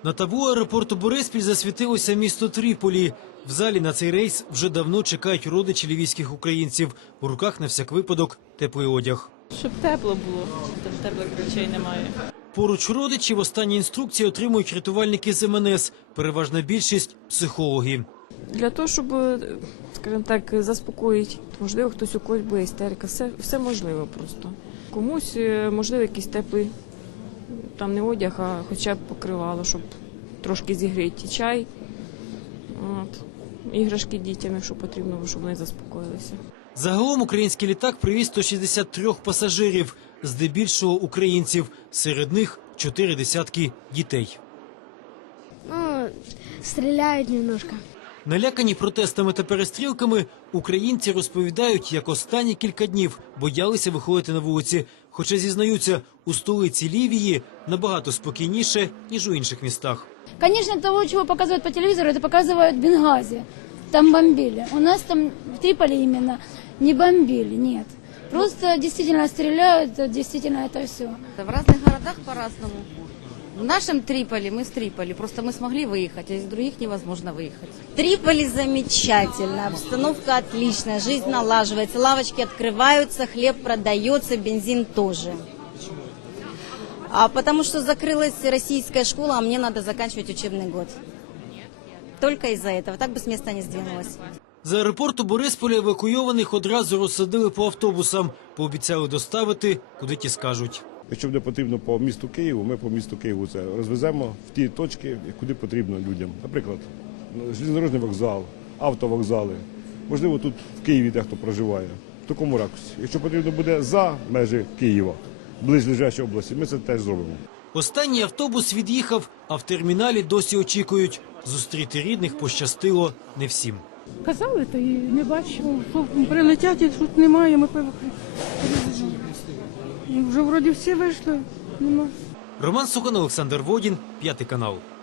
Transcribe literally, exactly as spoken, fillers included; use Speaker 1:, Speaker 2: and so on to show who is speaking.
Speaker 1: На табло аеропорту Бориспіль засвітилося місто Тріполі. В залі на цей рейс вже давно чекають родичі лівійських українців. У руках на всяк випадок теплий одяг.
Speaker 2: Щоб тепло було, там теплих речей немає.
Speaker 1: Поруч родичів останні інструкції отримують рятувальники з ем ен ес. Переважна більшість – психологи.
Speaker 3: Для того, щоб, скажімо так, заспокоїти, можливо, хтось у когось буде істерика, все, все можливо просто. Комусь, можливо, якийсь теплий, там не одяг, а хоча б покривало, щоб трошки зігріти чай, от. Іграшки дітям, якщо потрібно, щоб вони заспокоїлися.
Speaker 1: Загалом український літак привіз сто шістдесят три пасажирів, здебільшого українців. Серед них чотири десятки дітей.
Speaker 4: Ну, стріляють немножко.
Speaker 1: Налякані протестами та перестрілками, українці розповідають, як останні кілька днів боялися виходити на вулиці. Хоча, зізнаються, у столиці Лівії набагато спокійніше, ніж у інших містах.
Speaker 5: Конечно, того, чего показывают по телевизору, это показывают в Бенгази. Там бомбили. У нас там в Триполи именно не бомбили, нет. Просто действительно стреляют, действительно это все.
Speaker 6: В разных городах по-разному. В нашем Триполи, мы с Триполи, просто мы смогли выехать, а из других невозможно выехать.
Speaker 7: Триполи замечательно, обстановка отличная, жизнь налаживается, лавочки открываются, хлеб продается, бензин тоже. А потому что закрылась российская школа, а мне надо заканчивать учебный год. Только из-за этого, так бы с места не сдвинулась.
Speaker 1: З аеропорту Борисполя евакуйованих одразу розсадили по автобусам. Пообіцяли доставити, куди ті скажуть.
Speaker 8: Якщо буде потрібно по місту Києву, ми по місту Києву це розвеземо в ті точки, куди потрібно людям. Наприклад, железнодорожний вокзал, автовокзали. Можливо, тут в Києві дехто проживає. В такому ракурсі. Якщо потрібно буде за межі Києва, близлежащої області, ми це теж зробимо.
Speaker 1: Останній автобус від'їхав, а в терміналі досі очікують. Зустріти рідних пощастило не всім.
Speaker 9: Казали, та і не бачимо, що прилетять, і тут немає, ми перевезли. Вже вроді всі вийшли, нема.
Speaker 1: Роман Сухан, Олександр Водін, П'ятий канал.